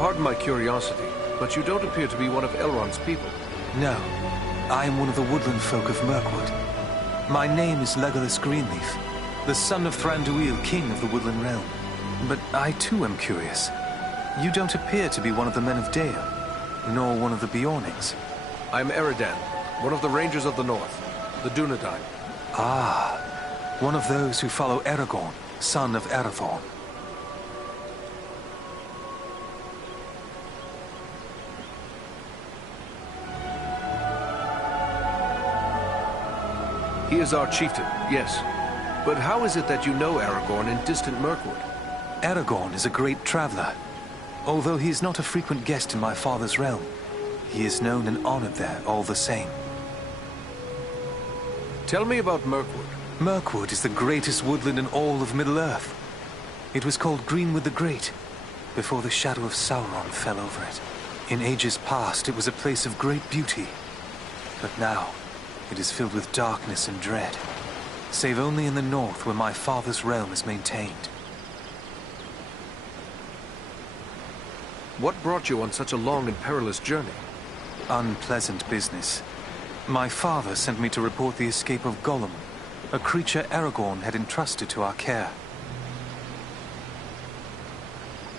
Pardon my curiosity, but you don't appear to be one of Elrond's people. No, I am one of the woodland folk of Mirkwood. My name is Legolas Greenleaf, the son of Thranduil, king of the Woodland Realm. But I too am curious. You don't appear to be one of the Men of Dale, nor one of the Beornings. I'm Eridan, one of the Rangers of the North, the Dunedain. Ah, one of those who follow Aragorn, son of Arathorn. He is our chieftain, yes. But how is it that you know Aragorn in distant Mirkwood? Aragorn is a great traveler. Although he is not a frequent guest in my father's realm, he is known and honored there all the same. Tell me about Mirkwood. Mirkwood is the greatest woodland in all of Middle-earth. It was called Greenwood the Great, before the shadow of Sauron fell over it. In ages past, it was a place of great beauty. But now, it is filled with darkness and dread, save only in the north where my father's realm is maintained. What brought you on such a long and perilous journey? Unpleasant business. My father sent me to report the escape of Gollum, a creature Aragorn had entrusted to our care.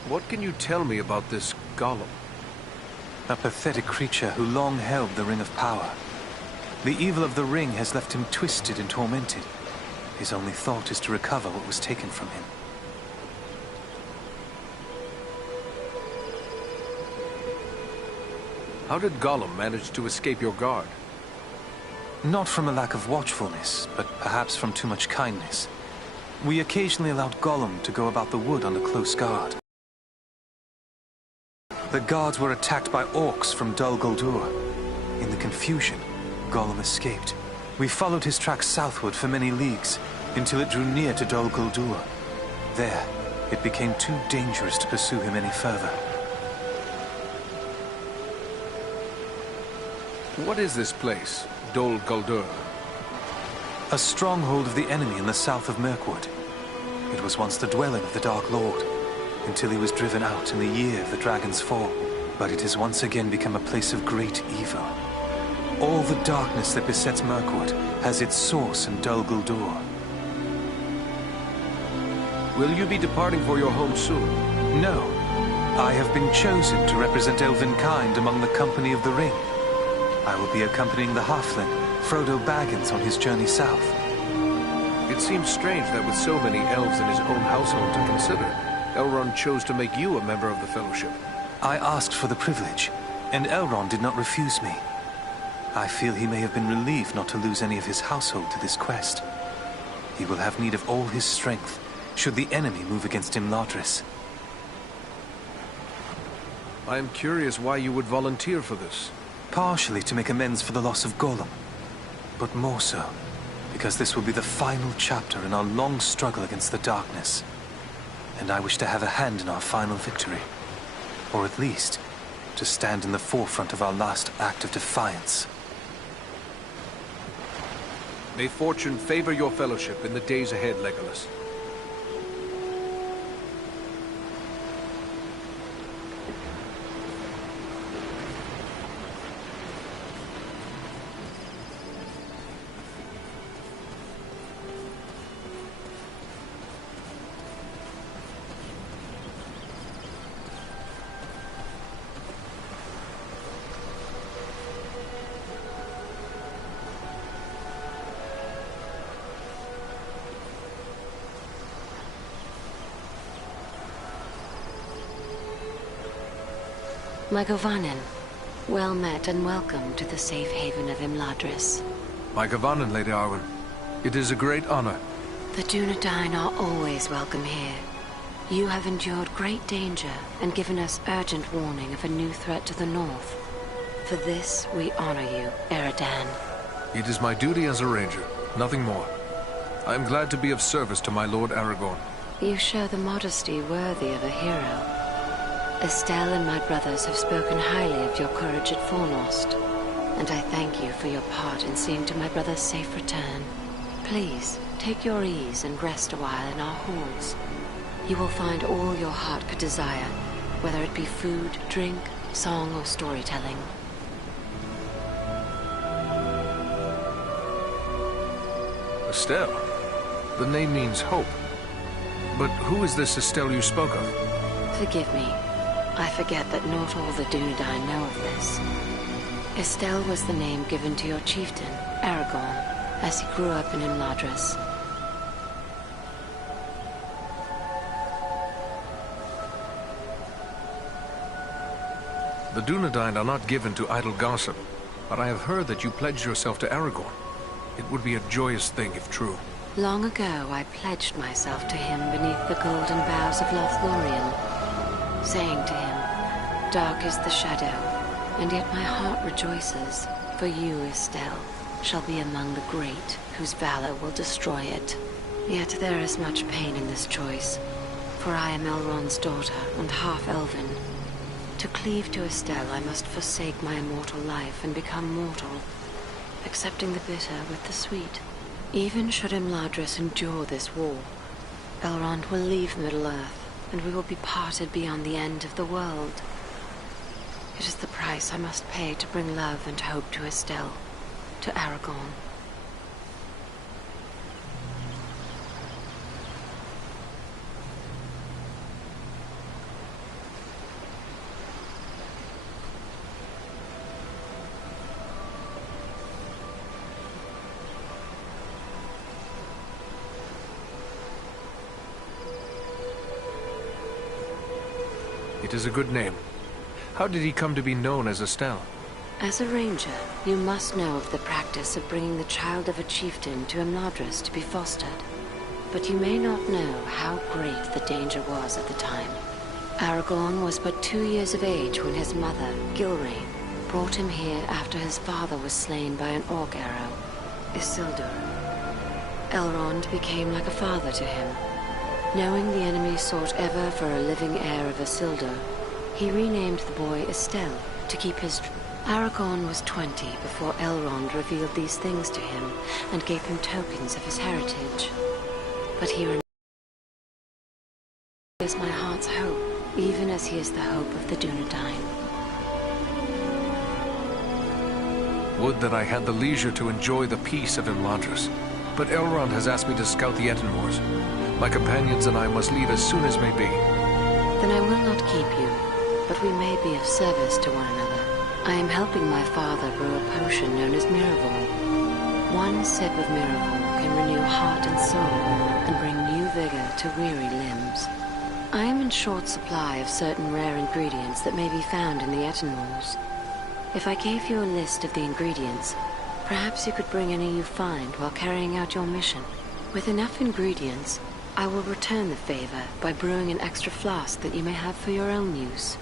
What can you tell me about this Gollum? A pathetic creature who long held the Ring of Power. The evil of the ring has left him twisted and tormented. His only thought is to recover what was taken from him. How did Gollum manage to escape your guard? Not from a lack of watchfulness, but perhaps from too much kindness. We occasionally allowed Gollum to go about the wood under close guard. The guards were attacked by orcs from Dol Guldur. In the confusion, Gollum escaped. We followed his tracks southward for many leagues, until it drew near to Dol Guldur. There, it became too dangerous to pursue him any further. What is this place, Dol Guldur? A stronghold of the enemy in the south of Mirkwood. It was once the dwelling of the Dark Lord, until he was driven out in the year of the Dragon's Fall. But it has once again become a place of great evil. All the darkness that besets Mirkwood has its source in Dol Guldur. Will you be departing for your home soon? No. I have been chosen to represent Elvenkind among the Company of the Ring. I will be accompanying the halfling, Frodo Baggins, on his journey south. It seems strange that with so many elves in his own household to consider, Elrond chose to make you a member of the Fellowship. I asked for the privilege, and Elrond did not refuse me. I feel he may have been relieved not to lose any of his household to this quest. He will have need of all his strength, should the enemy move against Imladris. I am curious why you would volunteer for this. Partially to make amends for the loss of Gollum, but more so because this will be the final chapter in our long struggle against the darkness. And I wish to have a hand in our final victory. Or at least, to stand in the forefront of our last act of defiance. May fortune favor your fellowship in the days ahead, Legolas. My Govannen, well met and welcome to the safe haven of Imladris. My Govannen, Lady Arwen. It is a great honor. The Dunedain are always welcome here. You have endured great danger and given us urgent warning of a new threat to the north. For this, we honor you, Eridan. It is my duty as a ranger, nothing more. I am glad to be of service to my Lord Aragorn. You show the modesty worthy of a hero. Estelle and my brothers have spoken highly of your courage at Fornost, and I thank you for your part in seeing to my brother's safe return. Please, take your ease and rest a while in our halls. You will find all your heart could desire, whether it be food, drink, song, or storytelling. Estelle? The name means hope. But who is this Estelle you spoke of? Forgive me. I forget that not all the Dunedain know of this. Estelle was the name given to your chieftain, Aragorn, as he grew up in Imladris. The Dunedain are not given to idle gossip, but I have heard that you pledged yourself to Aragorn. It would be a joyous thing if true. Long ago, I pledged myself to him beneath the golden boughs of Lothlorien, saying to him, "Dark is the shadow, and yet my heart rejoices, for you, Estelle, shall be among the great, whose valor will destroy it." Yet there is much pain in this choice, for I am Elrond's daughter and half-elven. To cleave to Estelle, I must forsake my immortal life and become mortal, accepting the bitter with the sweet. Even should Imladris endure this war, Elrond will leave Middle-earth, and we will be parted beyond the end of the world. It is the price I must pay to bring love and hope to Estelle, to Aragorn. It is a good name. How did he come to be known as Estelle? As a ranger, you must know of the practice of bringing the child of a chieftain to Imladris to be fostered. But you may not know how great the danger was at the time. Aragorn was but 2 years of age when his mother, Gilrain, brought him here after his father was slain by an orc arrow, Isildur. Elrond became like a father to him. Knowing the enemy sought ever for a living heir of Isildur, he renamed the boy Estelle to keep his... Aragorn was 20 before Elrond revealed these things to him and gave him tokens of his heritage. But he is my heart's hope, even as he is the hope of the Dunedain. Would that I had the leisure to enjoy the peace of Imladris. But Elrond has asked me to scout the Etenmoors. My companions and I must leave as soon as may be. Then I will not keep you, but we may be of service to one another. I am helping my father brew a potion known as Miraval. One sip of Miraval can renew heart and soul and bring new vigor to weary limbs. I am in short supply of certain rare ingredients that may be found in the Etenmoors. If I gave you a list of the ingredients, perhaps you could bring any you find while carrying out your mission. With enough ingredients, I will return the favor by brewing an extra flask that you may have for your own use.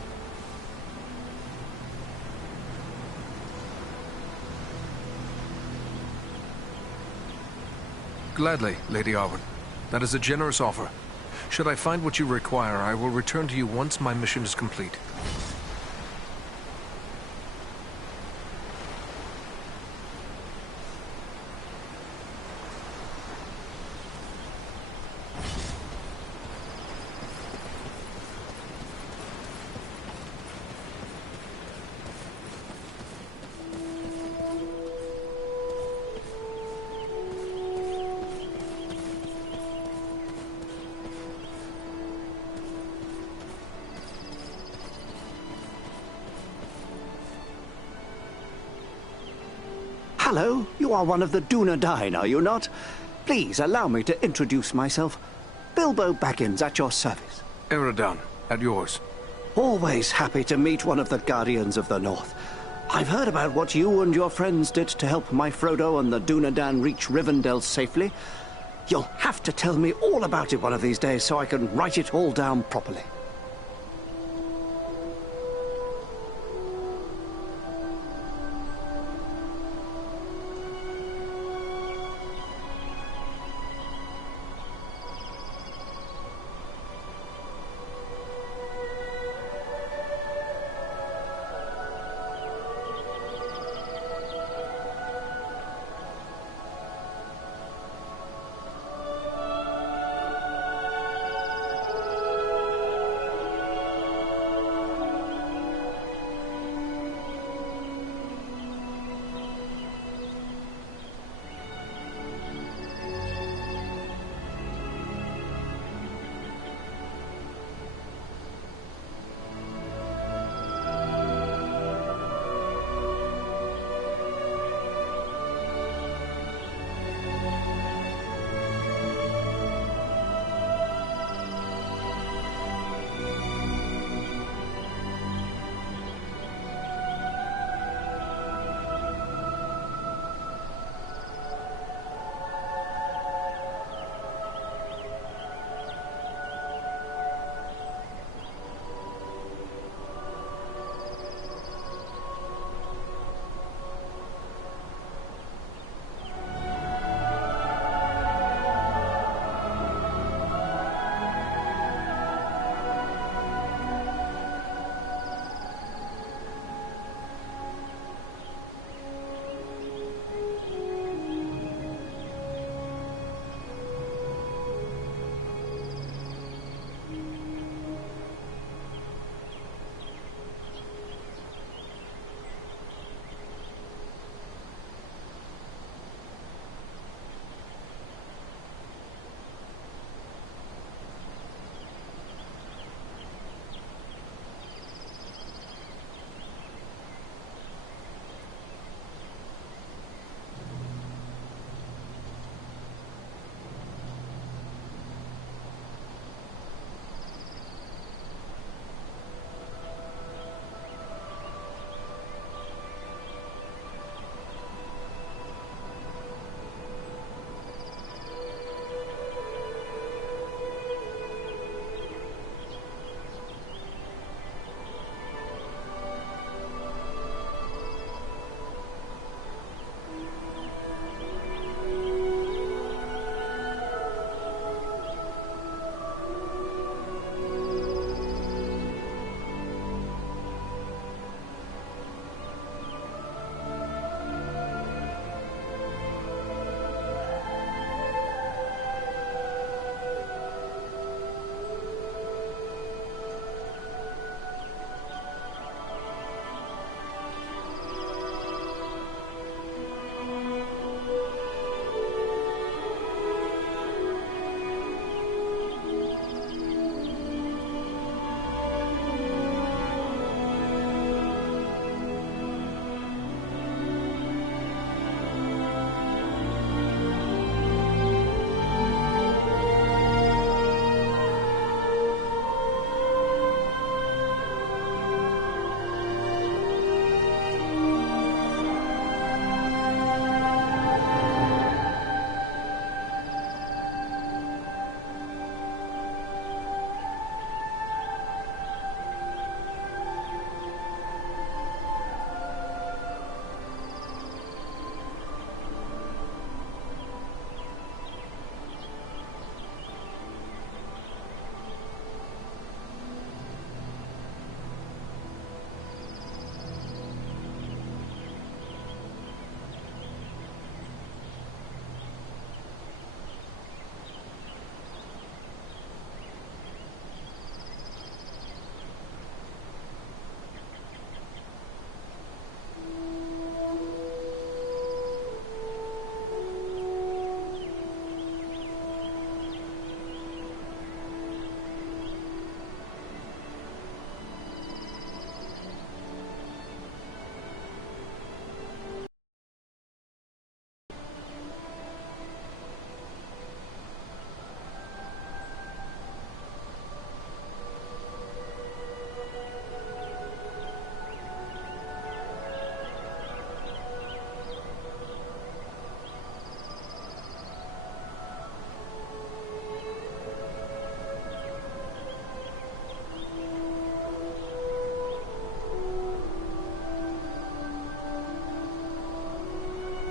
Gladly, Lady Arwen. That is a generous offer. Should I find what you require, I will return to you once my mission is complete. Hello, you are one of the Dunedain, are you not? Please allow me to introduce myself. Bilbo Baggins at your service. Eridan, at yours. Always happy to meet one of the Guardians of the North. I've heard about what you and your friends did to help my Frodo and the Dunedain reach Rivendell safely. You'll have to tell me all about it one of these days so I can write it all down properly.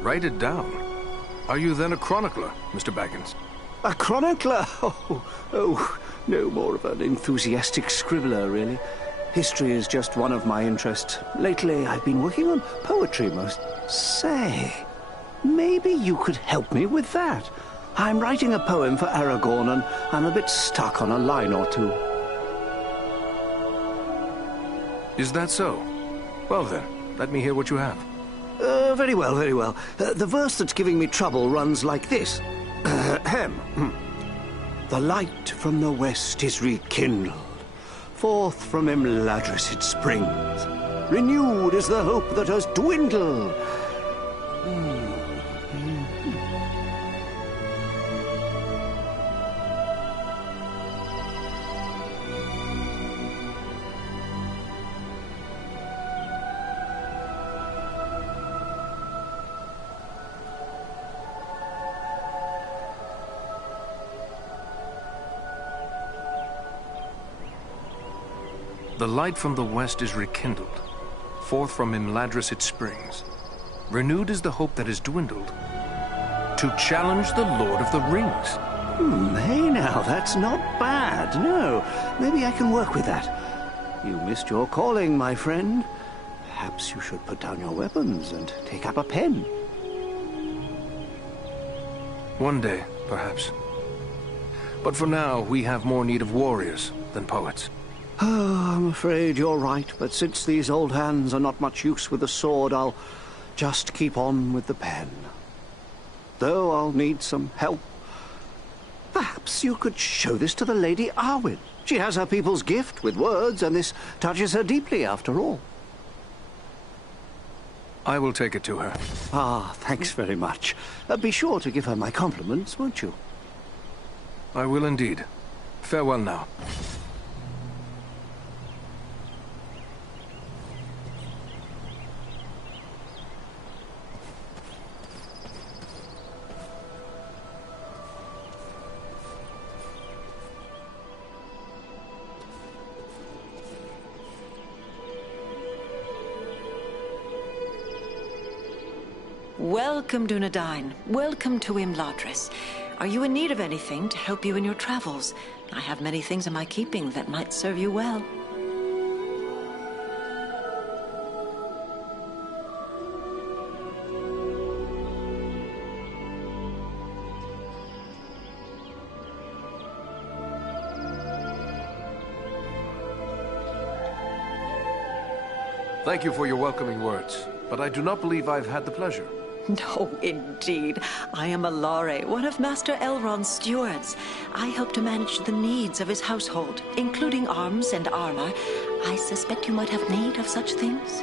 Write it down. Are you then a chronicler, Mr. Baggins? A chronicler? Oh, no more of an enthusiastic scribbler, really. History is just one of my interests. Lately, I've been working on poetry most. Say, maybe you could help me with that. I'm writing a poem for Aragorn, and I'm a bit stuck on a line or two. Is that so? Well then, let me hear what you have. Very well, very well. The verse that's giving me trouble runs like this. The light from the west is rekindled. Forth from Imladris it springs. Renewed is the hope that has dwindled. The light from the west is rekindled. Forth from Imladris it springs. Renewed is the hope that has dwindled. To challenge the Lord of the Rings. Hey now, that's not bad. No, maybe I can work with that. You missed your calling, my friend. Perhaps you should put down your weapons and take up a pen. One day, perhaps. But for now, we have more need of warriors than poets. Oh, I'm afraid you're right, but since these old hands are not much use with the sword, I'll just keep on with the pen. Though I'll need some help. Perhaps you could show this to the Lady Arwen. She has her people's gift with words, and this touches her deeply after all. I will take it to her. Ah, thanks very much. Be sure to give her my compliments, won't you? I will indeed. Farewell now. Welcome, Dunedain. Welcome to Imladris. Are you in need of anything to help you in your travels? I have many things in my keeping that might serve you well. Thank you for your welcoming words, but I do not believe I've had the pleasure. No, indeed. I am Alare, one of Master Elrond's stewards. I help to manage the needs of his household, including arms and armor. I suspect you might have need of such things.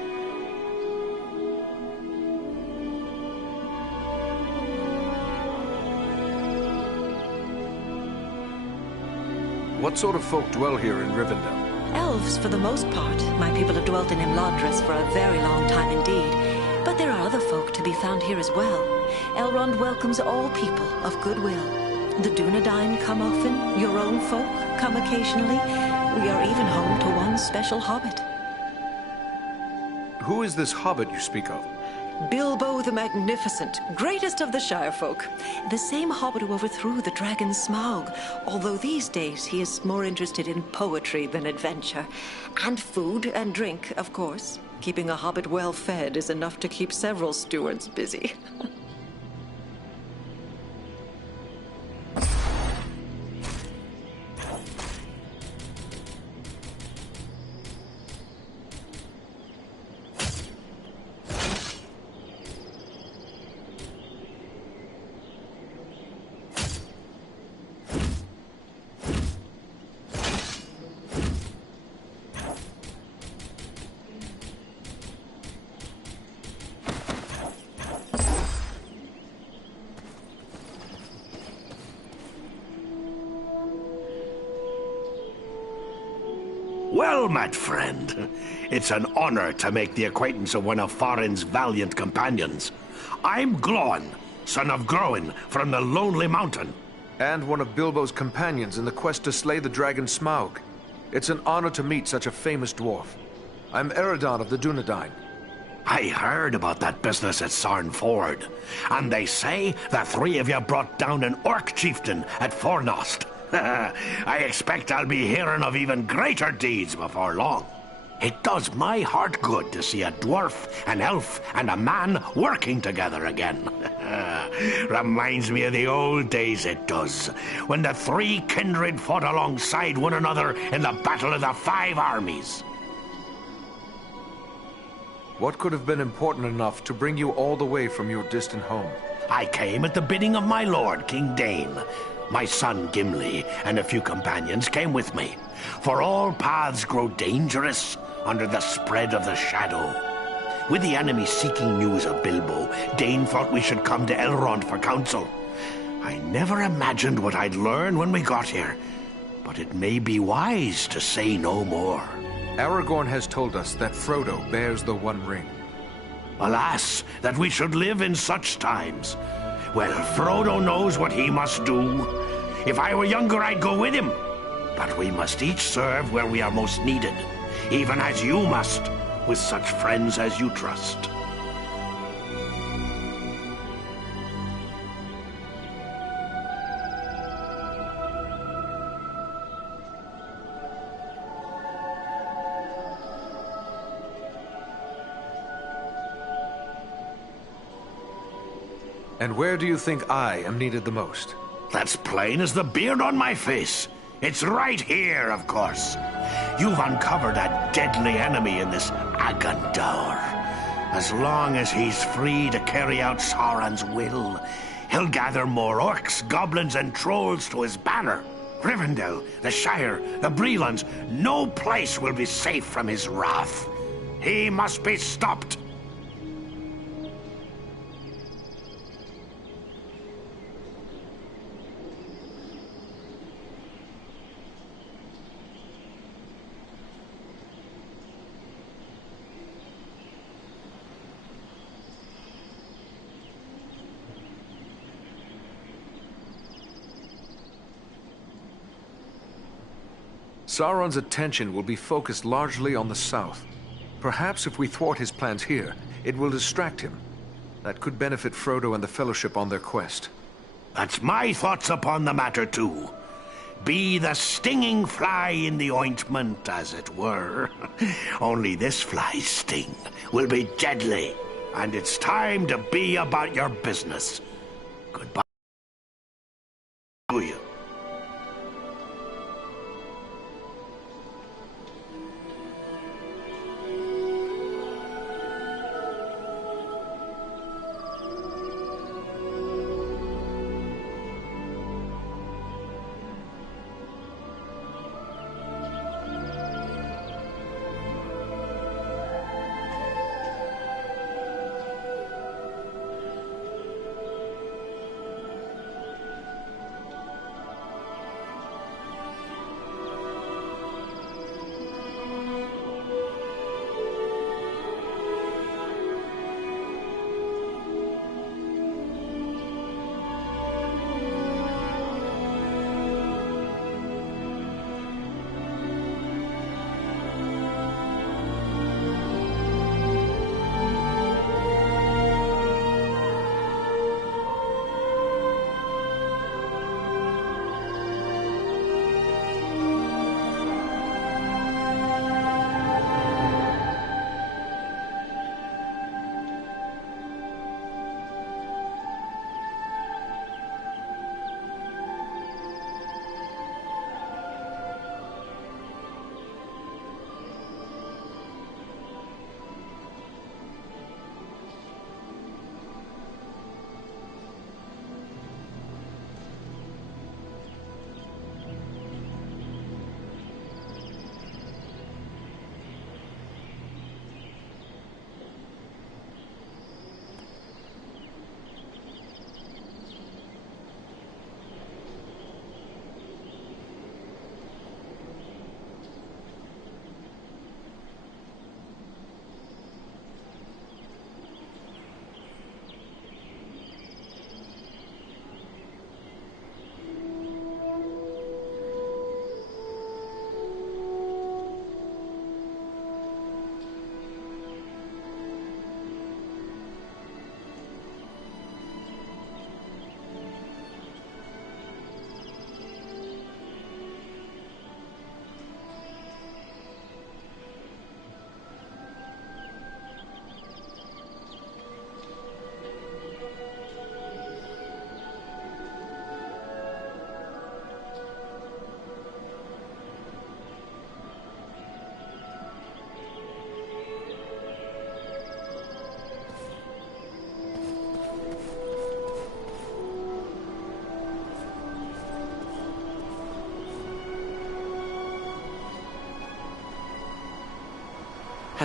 What sort of folk dwell here in Rivendell? Elves, for the most part. My people have dwelt in Imladris for a very long time indeed. But there are other folk to be found here as well. Elrond welcomes all people of goodwill. The Dunedain come often, your own folk come occasionally. We are even home to one special hobbit. Who is this hobbit you speak of? Bilbo the Magnificent, greatest of the Shire folk. The same hobbit who overthrew the dragon Smaug, although these days he is more interested in poetry than adventure. And food and drink, of course. Keeping a hobbit well fed is enough to keep several stewards busy. Well, my friend, it's an honor to make the acquaintance of one of Farin's valiant companions. I'm Glóin, son of Groin from the Lonely Mountain. And one of Bilbo's companions in the quest to slay the dragon Smaug. It's an honor to meet such a famous dwarf. I'm Eredon of the Dunedain. I heard about that business at Sarn Ford, and they say the three of you brought down an orc chieftain at Fornost. I expect I'll be hearing of even greater deeds before long. It does my heart good to see a dwarf, an elf, and a man working together again. Reminds me of the old days, it does, when the three kindred fought alongside one another in the Battle of the Five Armies. What could have been important enough to bring you all the way from your distant home? I came at the bidding of my lord, King Dane. My son Gimli and a few companions came with me, for all paths grow dangerous under the spread of the shadow. With the enemy seeking news of Bilbo, Dane thought we should come to Elrond for counsel. I never imagined what I'd learn when we got here, but it may be wise to say no more. Aragorn has told us that Frodo bears the One Ring. Alas, that we should live in such times. Well, Frodo knows what he must do. If I were younger, I'd go with him. But we must each serve where we are most needed, even as you must, with such friends as you trust. And where do you think I am needed the most? That's plain as the beard on my face. It's right here, of course. You've uncovered a deadly enemy in this Agandaur. As long as he's free to carry out Sauron's will, he'll gather more orcs, goblins, and trolls to his banner. Rivendell, the Shire, the Brelons, no place will be safe from his wrath. He must be stopped. Sauron's attention will be focused largely on the south. Perhaps if we thwart his plans here, it will distract him. That could benefit Frodo and the Fellowship on their quest. That's my thoughts upon the matter, too. Be the stinging fly in the ointment, as it were. Only this fly's sting will be deadly, and it's time to be about your business. Goodbye to you.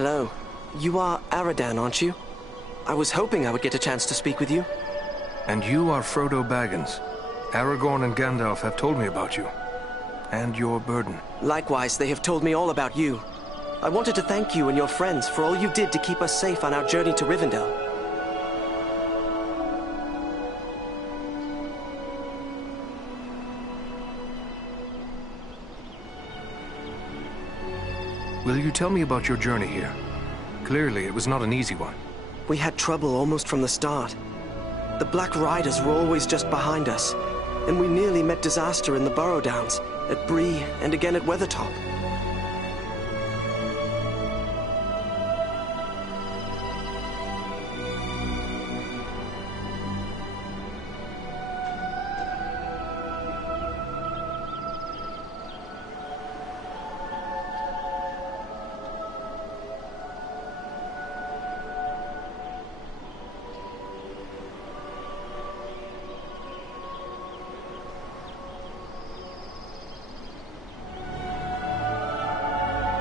Hello. You are Aradan, aren't you? I was hoping I would get a chance to speak with you. And you are Frodo Baggins. Aragorn and Gandalf have told me about you. And your burden. Likewise, they have told me all about you. I wanted to thank you and your friends for all you did to keep us safe on our journey to Rivendell. Will you tell me about your journey here? Clearly, it was not an easy one. We had trouble almost from the start. The Black Riders were always just behind us, and we nearly met disaster in the Burrow Downs, at Bree, and again at Weathertop.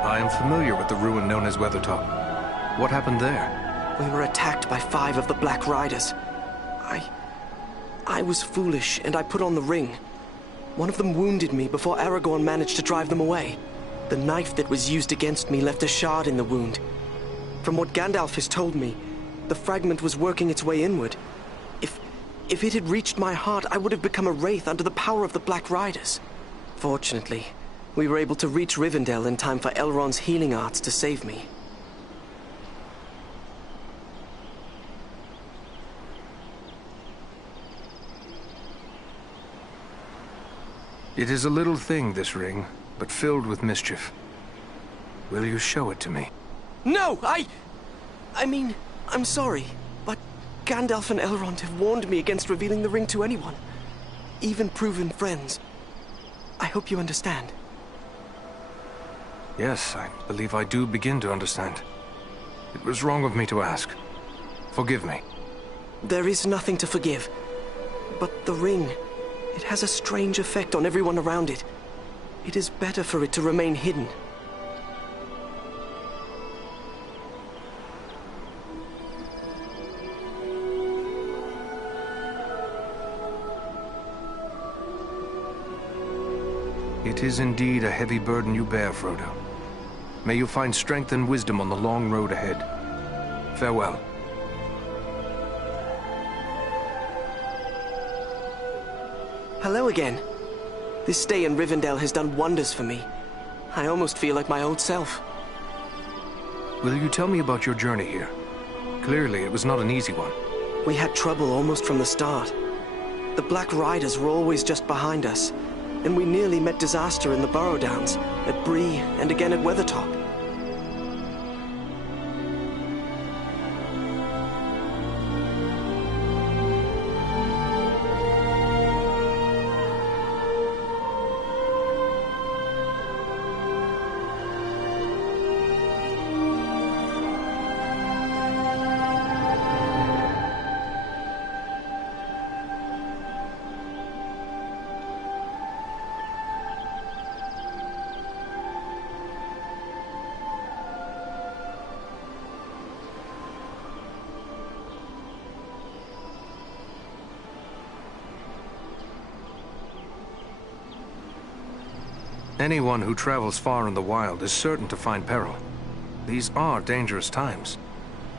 I am familiar with the ruin known as Weathertop. What happened there? We were attacked by 5 of the Black Riders. I was foolish, and I put on the ring. One of them wounded me before Aragorn managed to drive them away. The knife that was used against me left a shard in the wound. From what Gandalf has told me, the fragment was working its way inward. If it had reached my heart, I would have become a wraith under the power of the Black Riders. Fortunately, we were able to reach Rivendell in time for Elrond's healing arts to save me. It is a little thing, this ring, but filled with mischief. Will you show it to me? No, I mean, I'm sorry, but Gandalf and Elrond have warned me against revealing the ring to anyone, even proven friends. I hope you understand. Yes, I believe I do begin to understand. It was wrong of me to ask. Forgive me. There is nothing to forgive. But the ring, it has a strange effect on everyone around it. It is better for it to remain hidden. It is indeed a heavy burden you bear, Frodo. May you find strength and wisdom on the long road ahead. Farewell. Hello again. This stay in Rivendell has done wonders for me. I almost feel like my old self. Will you tell me about your journey here? Clearly, it was not an easy one. We had trouble almost from the start. The Black Riders were always just behind us, and we nearly met disaster in the Burrow Downs, at Bree, and again at Weathertop. Anyone who travels far in the wild is certain to find peril. These are dangerous times.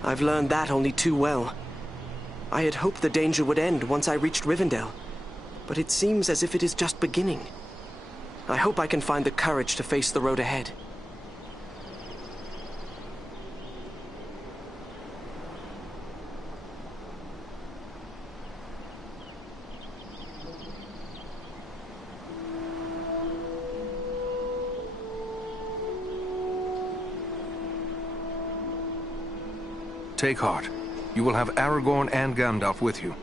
I've learned that only too well. I had hoped the danger would end once I reached Rivendell, but it seems as if it is just beginning. I hope I can find the courage to face the road ahead. Take heart. You will have Aragorn and Gandalf with you.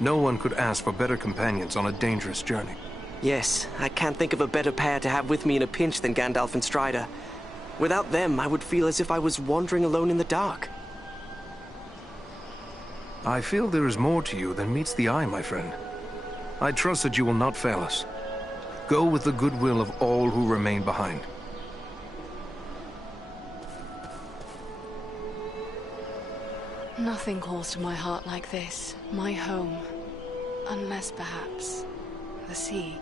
No one could ask for better companions on a dangerous journey. Yes, I can't think of a better pair to have with me in a pinch than Gandalf and Strider. Without them, I would feel as if I was wandering alone in the dark. I feel there is more to you than meets the eye, my friend. I trust that you will not fail us. Go with the goodwill of all who remain behind. Nothing calls to my heart like this, my home. Unless, perhaps, the sea.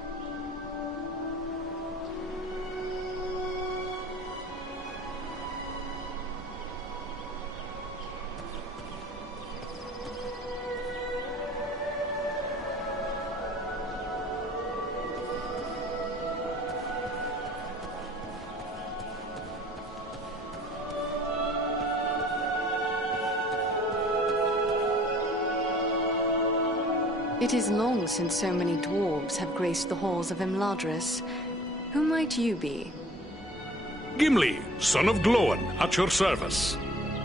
It is long since so many dwarves have graced the halls of Imladris. Who might you be? Gimli, son of Gloin, at your service.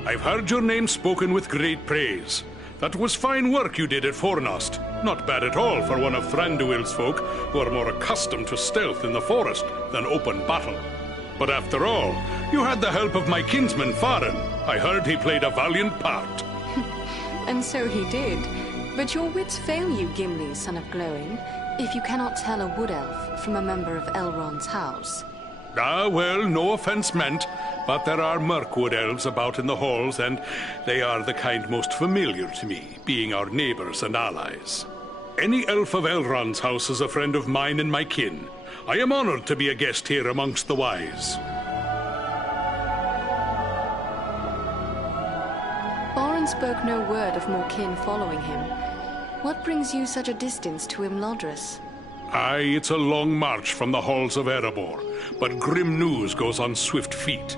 I've heard your name spoken with great praise. That was fine work you did at Fornost. Not bad at all for one of Thranduil's folk, who are more accustomed to stealth in the forest than open battle. But after all, you had the help of my kinsman Farin. I heard he played a valiant part. And so he did. But your wits fail you, Gimli, son of Glowing, if you cannot tell a wood elf from a member of Elrond's house. Ah, well, no offense meant, but there are Mirkwood elves about in the halls, and they are the kind most familiar to me, being our neighbors and allies. Any elf of Elrond's house is a friend of mine and my kin. I am honored to be a guest here amongst the wise. Thorin spoke no word of more kin following him. What brings you such a distance to Imladris? Aye, it's a long march from the halls of Erebor, but grim news goes on swift feet.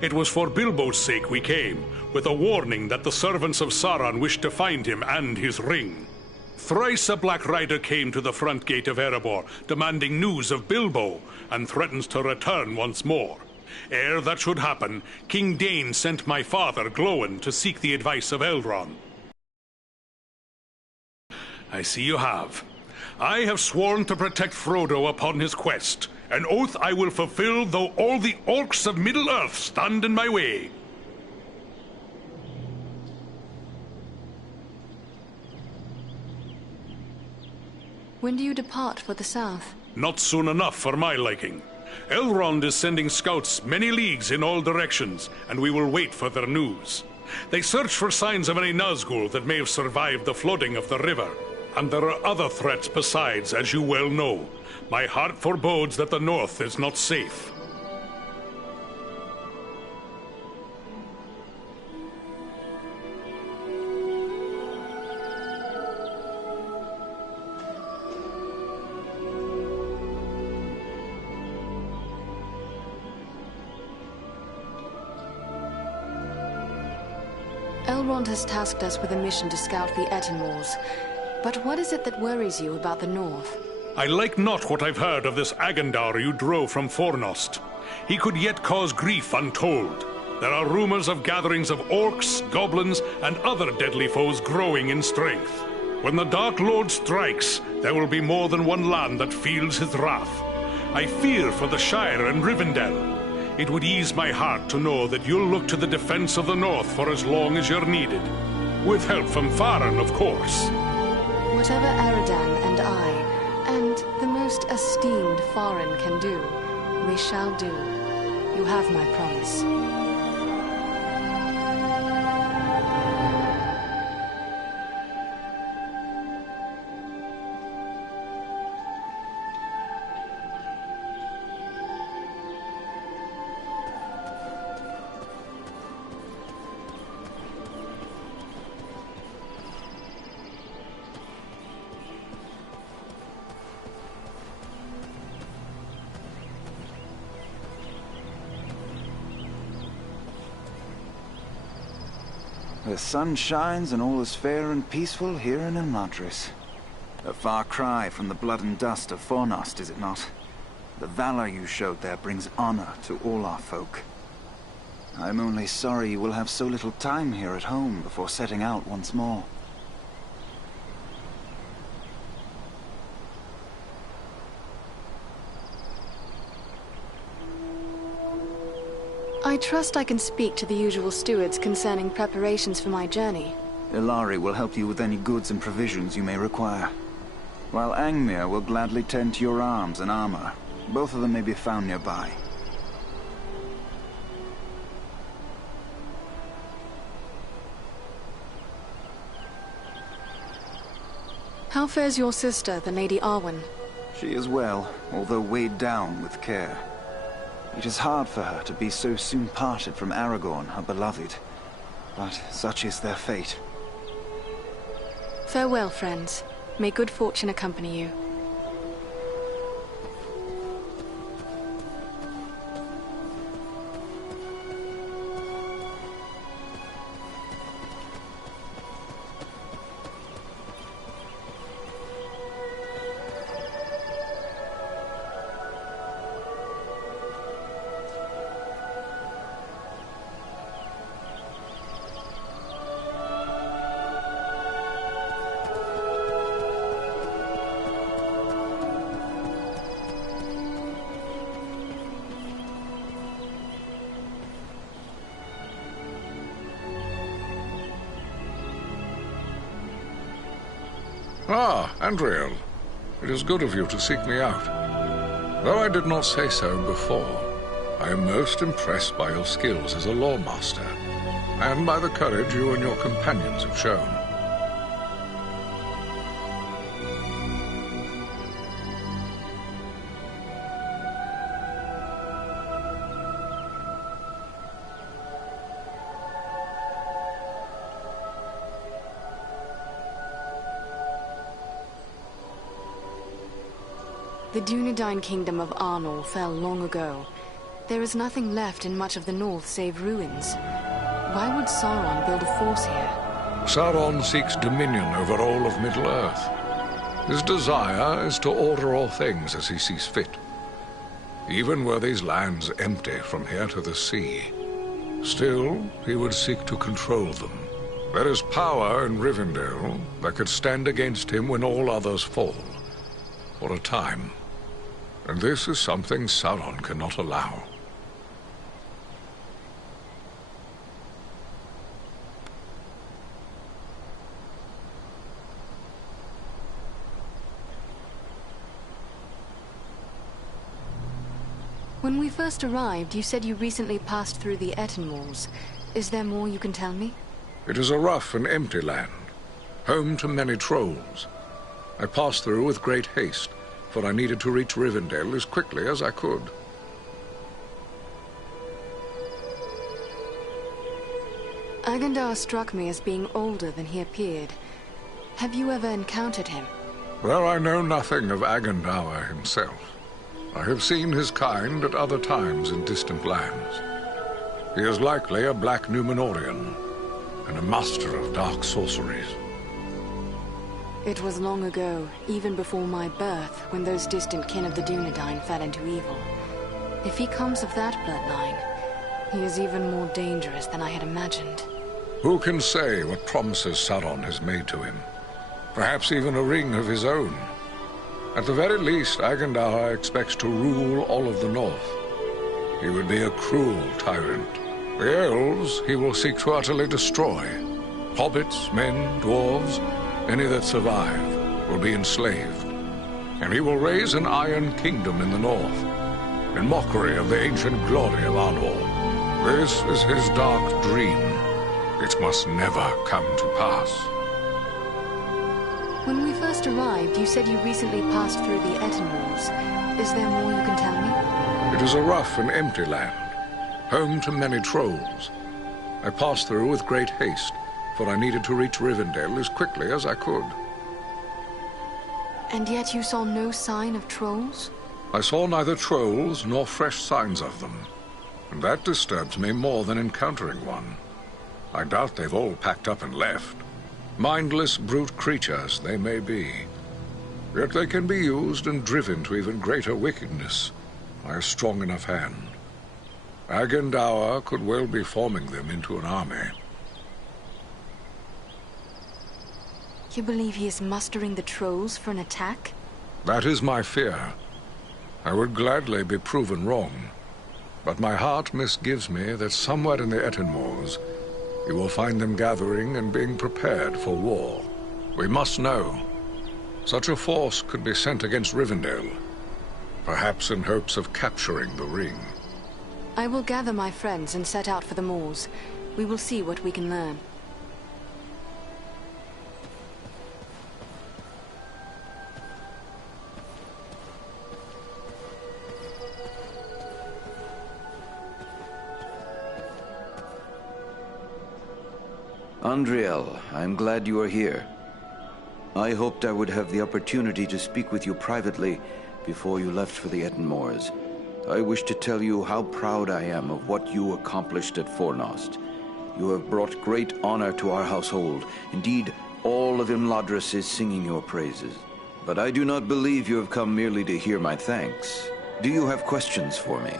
It was for Bilbo's sake we came, with a warning that the servants of Sauron wished to find him and his ring. Thrice a Black Rider came to the front gate of Erebor, demanding news of Bilbo, and threatens to return once more. Ere that should happen, King Dain sent my father, Glowin, to seek the advice of Elrond. I see you have. I have sworn to protect Frodo upon his quest, an oath I will fulfill though all the orcs of Middle-earth stand in my way. When do you depart for the south? Not soon enough for my liking. Elrond is sending scouts many leagues in all directions, and we will wait for their news. They search for signs of any Nazgul that may have survived the flooding of the river. And there are other threats besides, as you well know. My heart forebodes that the north is not safe. Elrond has tasked us with a mission to scout the Etenmoors. But what is it that worries you about the north? I like not what I've heard of this Agendar you drove from Fornost. He could yet cause grief untold. There are rumors of gatherings of orcs, goblins, and other deadly foes growing in strength. When the Dark Lord strikes, there will be more than one land that feels his wrath. I fear for the Shire and Rivendell. It would ease my heart to know that you'll look to the defense of the north for as long as you're needed. With help from Farin, of course. Whatever Eridan and I, and the most esteemed Farin can do, we shall do. You have my promise. The sun shines and all is fair and peaceful here in Imladris. A far cry from the blood and dust of Fornost, is it not? The valor you showed there brings honor to all our folk. I'm only sorry you will have so little time here at home before setting out once more. I trust I can speak to the usual stewards concerning preparations for my journey. Ilari will help you with any goods and provisions you may require, while Angmir will gladly tend to your arms and armor. Both of them may be found nearby. How fares your sister, the Lady Arwen? She is well, although weighed down with care. It is hard for her to be so soon parted from Aragorn, her beloved. But such is their fate. Farewell, friends. May good fortune accompany you. Ah, Andriel. It is good of you to seek me out. Though I did not say so before, I am most impressed by your skills as a lawmaster, and by the courage you and your companions have shown. The Dunedain kingdom of Arnor fell long ago. There is nothing left in much of the north save ruins. Why would Sauron build a force here? Sauron seeks dominion over all of Middle-earth. His desire is to order all things as he sees fit. Even were these lands empty from here to the sea, still he would seek to control them. There is power in Rivendell that could stand against him when all others fall. For a time. And this is something Sauron cannot allow. When we first arrived, you said you recently passed through the Etten Walls. Is there more you can tell me? It is a rough and empty land, home to many trolls. I passed through with great haste, for I needed to reach Rivendell as quickly as I could. Agandar struck me as being older than he appeared. Have you ever encountered him? Well, I know nothing of Agandar himself. I have seen his kind at other times in distant lands. He is likely a black Númenórean, and a master of dark sorceries. It was long ago, even before my birth, when those distant kin of the Dunedain fell into evil. If he comes of that bloodline, he is even more dangerous than I had imagined. Who can say what promises Sauron has made to him? Perhaps even a ring of his own. At the very least, Agandar expects to rule all of the North. He would be a cruel tyrant. The elves he will seek to utterly destroy. Hobbits, men, dwarves, any that survive will be enslaved. And he will raise an iron kingdom in the north, in mockery of the ancient glory of Arnor. This is his dark dream. It must never come to pass. When we first arrived, you said you recently passed through the Etten Walls. Is there more you can tell me? It is a rough and empty land, home to many trolls. I passed through with great haste, for I needed to reach Rivendell as quickly as I could. And yet you saw no sign of trolls? I saw neither trolls nor fresh signs of them, and that disturbs me more than encountering one. I doubt they've all packed up and left. Mindless brute creatures they may be, yet they can be used and driven to even greater wickedness by a strong enough hand. Agandar could well be forming them into an army. You believe he is mustering the trolls for an attack? That is my fear. I would gladly be proven wrong, but my heart misgives me that somewhere in the Etten Moors you will find them gathering and being prepared for war. We must know. Such a force could be sent against Rivendell, perhaps in hopes of capturing the ring. I will gather my friends and set out for the moors. We will see what we can learn. Andriel, I'm glad you are here. I hoped I would have the opportunity to speak with you privately before you left for the Ettenmoors. I wish to tell you how proud I am of what you accomplished at Fornost. You have brought great honor to our household. Indeed, all of Imladris is singing your praises. But I do not believe you have come merely to hear my thanks. Do you have questions for me?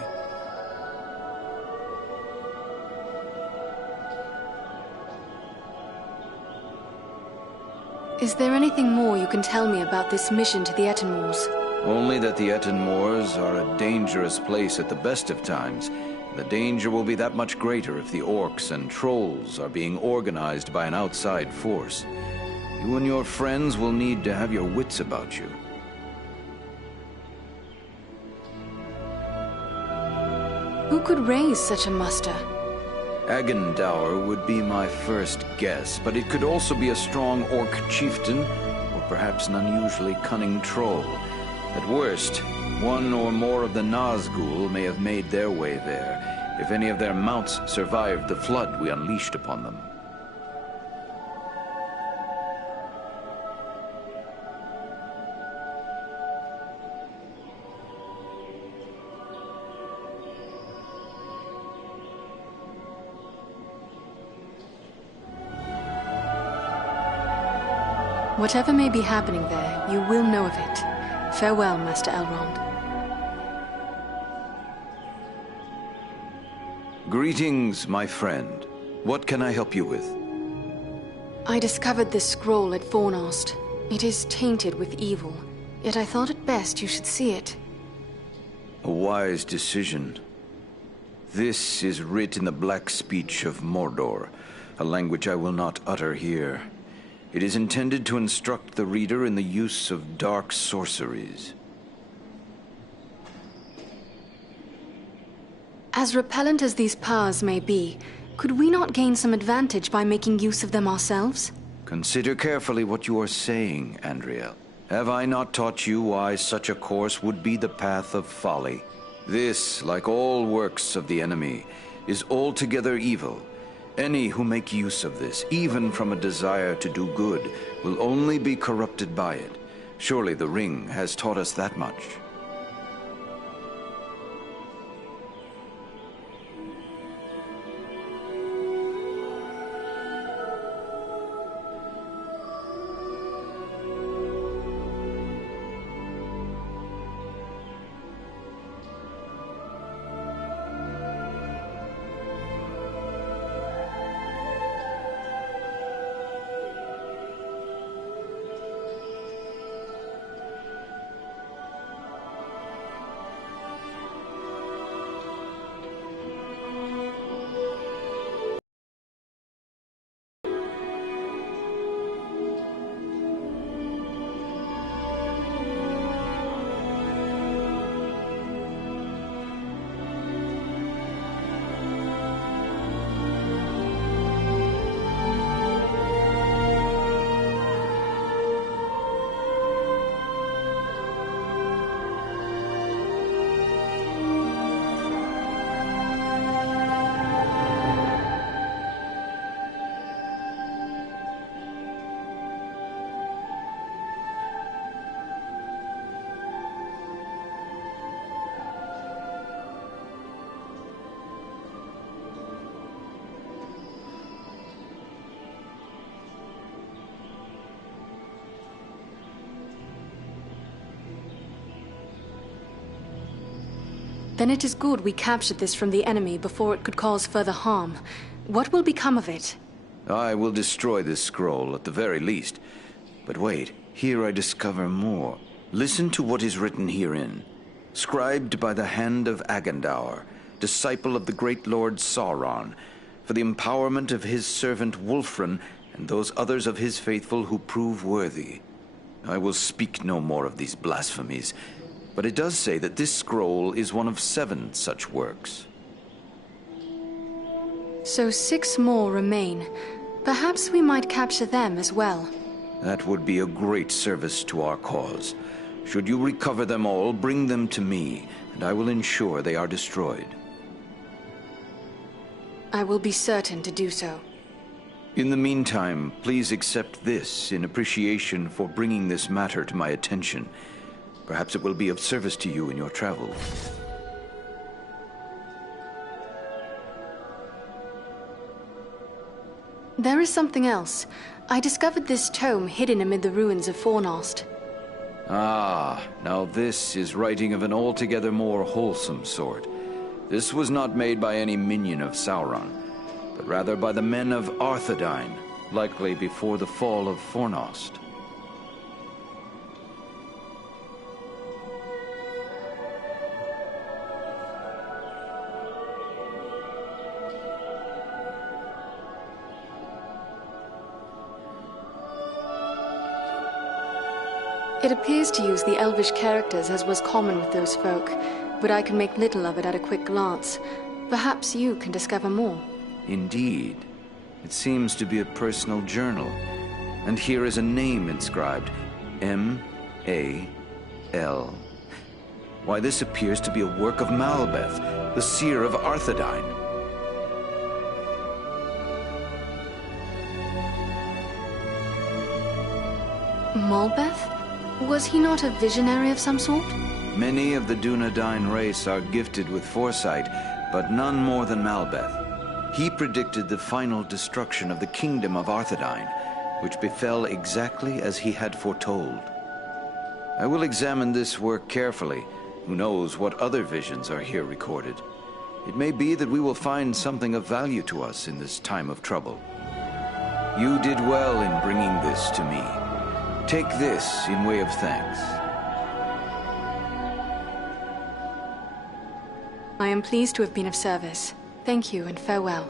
Is there anything more you can tell me about this mission to the Ettenmoors? Only that the Ettenmoors are a dangerous place at the best of times. The danger will be that much greater if the orcs and trolls are being organized by an outside force. You and your friends will need to have your wits about you. Who could raise such a muster? Agendaur would be my first guess, but it could also be a strong orc chieftain, or perhaps an unusually cunning troll. At worst, one or more of the Nazgul may have made their way there, if any of their mounts survived the flood we unleashed upon them. Whatever may be happening there, you will know of it. Farewell, Master Elrond. Greetings, my friend. What can I help you with? I discovered this scroll at Fornost. It is tainted with evil, yet I thought it best you should see it. A wise decision. This is writ in the black speech of Mordor, a language I will not utter here. It is intended to instruct the reader in the use of dark sorceries. As repellent as these powers may be, could we not gain some advantage by making use of them ourselves? Consider carefully what you are saying, Andriel. Have I not taught you why such a course would be the path of folly? This, like all works of the enemy, is altogether evil. Any who make use of this, even from a desire to do good, will only be corrupted by it. Surely the ring has taught us that much. Then it is good we captured this from the enemy before it could cause further harm. What will become of it? I will destroy this scroll at the very least. But wait, here I discover more. Listen to what is written herein. Scribed by the hand of Agendaur, disciple of the great Lord Sauron, for the empowerment of his servant Wulfrun and those others of his faithful who prove worthy. I will speak no more of these blasphemies, but it does say that this scroll is one of 7 such works. So 6 more remain. Perhaps we might capture them as well. That would be a great service to our cause. Should you recover them all, bring them to me, and I will ensure they are destroyed. I will be certain to do so. In the meantime, please accept this in appreciation for bringing this matter to my attention. Perhaps it will be of service to you in your travels. There is something else. I discovered this tome hidden amid the ruins of Fornost. Ah, now this is writing of an altogether more wholesome sort. This was not made by any minion of Sauron, but rather by the men of Arthedain, likely before the fall of Fornost. It appears to use the Elvish characters as was common with those folk, but I can make little of it at a quick glance. Perhaps you can discover more. Indeed. It seems to be a personal journal. And here is a name inscribed. M-A-L. Why, this appears to be a work of Malbeth, the seer of Arthedain. Malbeth? Was he not a visionary of some sort? Many of the Dunedain race are gifted with foresight, but none more than Malbeth. He predicted the final destruction of the kingdom of Arthedain, which befell exactly as he had foretold. I will examine this work carefully. Who knows what other visions are here recorded? It may be that we will find something of value to us in this time of trouble. You did well in bringing this to me. Take this in way of thanks. I am pleased to have been of service. Thank you and farewell.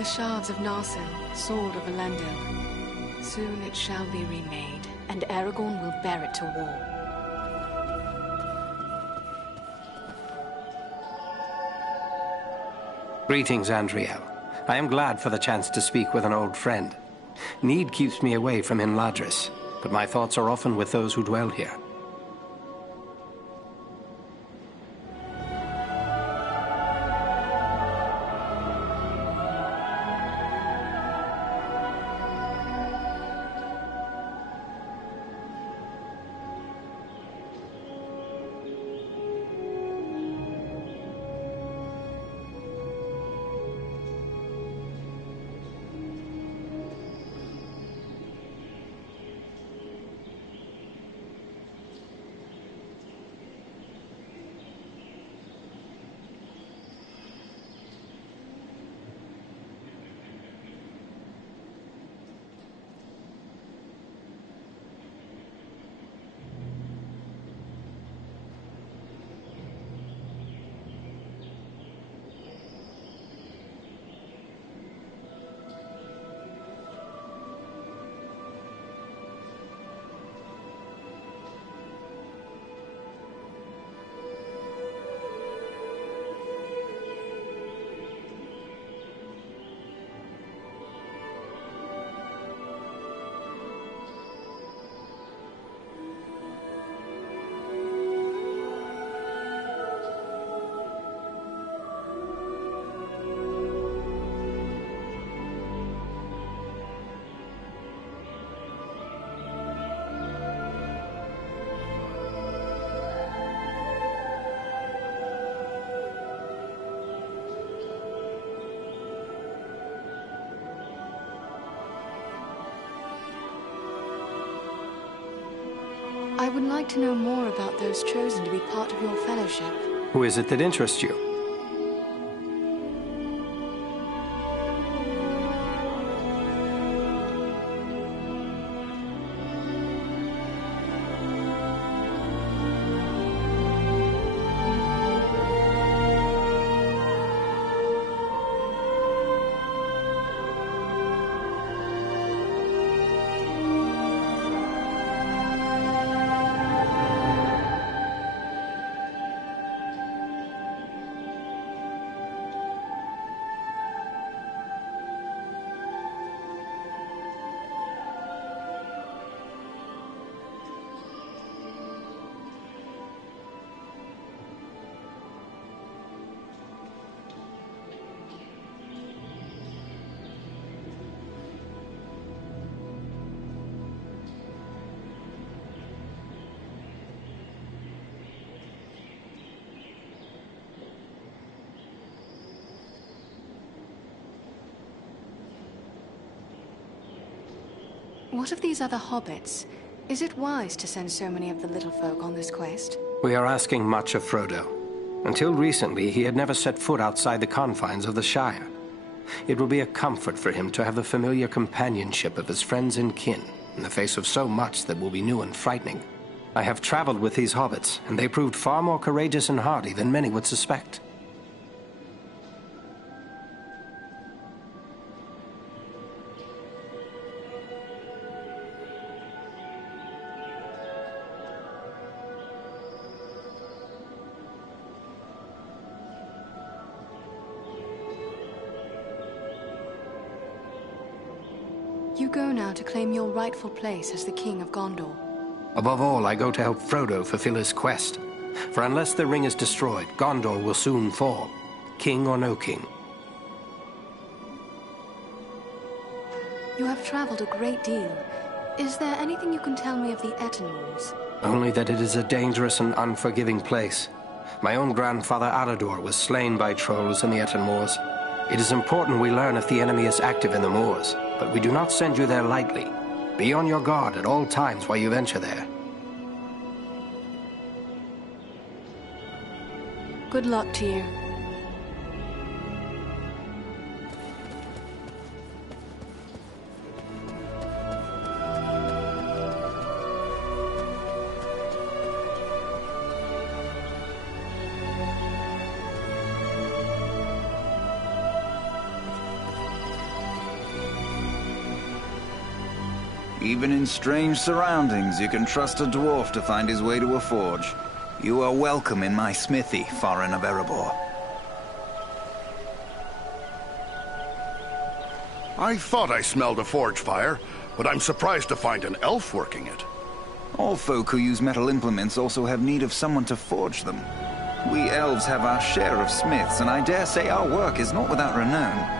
The shards of Narsil, sword of Elendil. Soon it shall be remade, and Aragorn will bear it to war. Greetings, Andriel. I am glad for the chance to speak with an old friend. Need keeps me away from Imladris, but my thoughts are often with those who dwell here. I would like to know more about those chosen to be part of your fellowship. Who is it that interests you? What of these other hobbits? Is it wise to send so many of the little folk on this quest? We are asking much of Frodo. Until recently, he had never set foot outside the confines of the Shire. It will be a comfort for him to have the familiar companionship of his friends and kin, in the face of so much that will be new and frightening. I have traveled with these hobbits, and they proved far more courageous and hardy than many would suspect. You go now to claim your rightful place as the King of Gondor. Above all, I go to help Frodo fulfill his quest. For unless the ring is destroyed, Gondor will soon fall, king or no king. You have traveled a great deal. Is there anything you can tell me of the Etenmoors? Only that it is a dangerous and unforgiving place. My own grandfather Alador was slain by trolls in the Etenmoors. It is important we learn if the enemy is active in the moors, but we do not send you there lightly. Be on your guard at all times while you venture there. Good luck to you. Even in strange surroundings, you can trust a dwarf to find his way to a forge. You are welcome in my smithy, Farin of Erebor. I thought I smelled a forge fire, but I'm surprised to find an elf working it. All folk who use metal implements also have need of someone to forge them. We elves have our share of smiths, and I dare say our work is not without renown.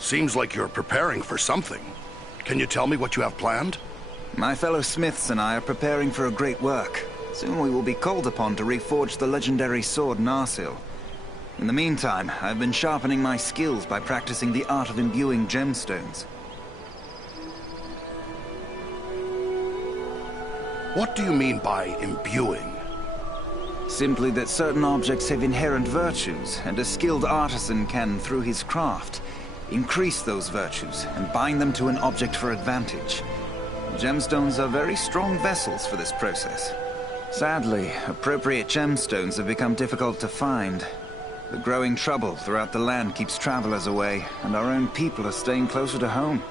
Seems like you're preparing for something. Can you tell me what you have planned? My fellow smiths and I are preparing for a great work. Soon we will be called upon to reforge the legendary sword Narsil. In the meantime, I've been sharpening my skills by practicing the art of imbuing gemstones. What do you mean by imbuing? Simply that certain objects have inherent virtues, and a skilled artisan can, through his craft, increase those virtues and bind them to an object for advantage. Gemstones are very strong vessels for this process. Sadly, appropriate gemstones have become difficult to find. The growing trouble throughout the land keeps travelers away, and our own people are staying closer to home.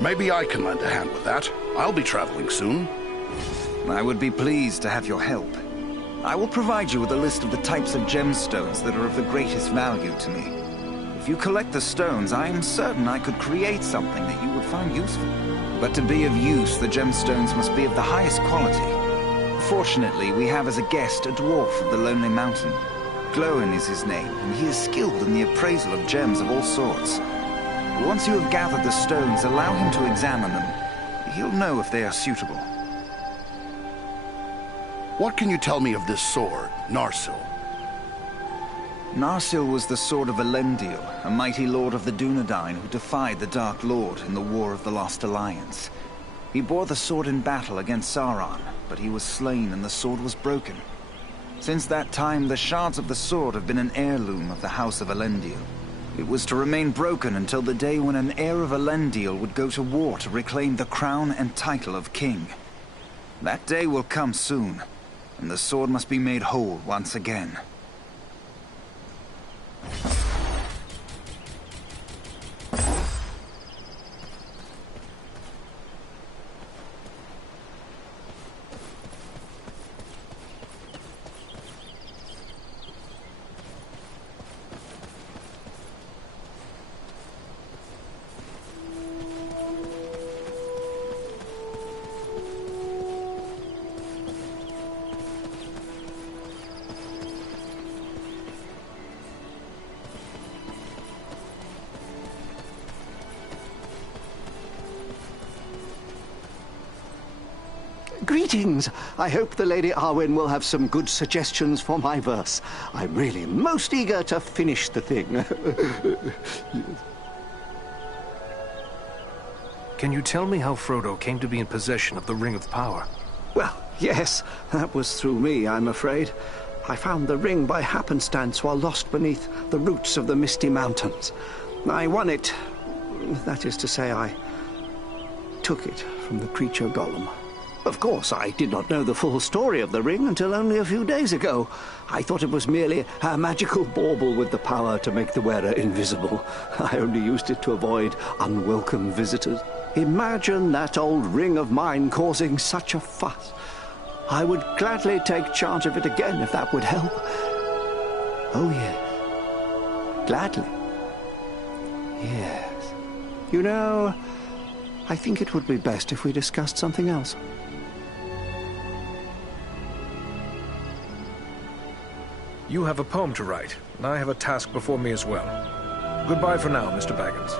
Maybe I can lend a hand with that. I'll be traveling soon. I would be pleased to have your help. I will provide you with a list of the types of gemstones that are of the greatest value to me. If you collect the stones, I am certain I could create something that you would find useful. But to be of use, the gemstones must be of the highest quality. Fortunately, we have as a guest a dwarf of the Lonely Mountain. Glóin is his name, and he is skilled in the appraisal of gems of all sorts. Once you have gathered the stones, allow him to examine them. He'll know if they are suitable. What can you tell me of this sword, Narsil? Narsil was the sword of Elendil, a mighty lord of the Dunedain who defied the Dark Lord in the War of the Lost Alliance. He bore the sword in battle against Sauron, but he was slain and the sword was broken. Since that time, the shards of the sword have been an heirloom of the House of Elendil. It was to remain broken until the day when an heir of Elendil would go to war to reclaim the crown and title of king. That day will come soon, and the sword must be made whole once again. Greetings! I hope the Lady Arwen will have some good suggestions for my verse. I'm really most eager to finish the thing. Can you tell me how Frodo came to be in possession of the Ring of Power? Well, yes, that was through me, I'm afraid. I found the ring by happenstance while lost beneath the roots of the Misty Mountains. I won it. That is to say, I took it from the creature Gollum. Of course, I did not know the full story of the ring until only a few days ago. I thought it was merely a magical bauble with the power to make the wearer invisible. I only used it to avoid unwelcome visitors. Imagine that old ring of mine causing such a fuss. I would gladly take charge of it again if that would help. Oh, yes. Gladly. Yes. You know, I think it would be best if we discussed something else. You have a poem to write, and I have a task before me as well. Goodbye for now, Mr. Baggins.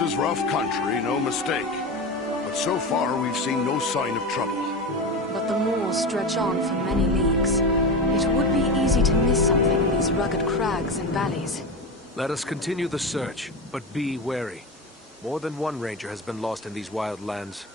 This is rough country, no mistake. But so far, we've seen no sign of trouble. But the moors stretch on for many leagues. It would be easy to miss something in these rugged crags and valleys. Let us continue the search, but be wary. More than one ranger has been lost in these wild lands.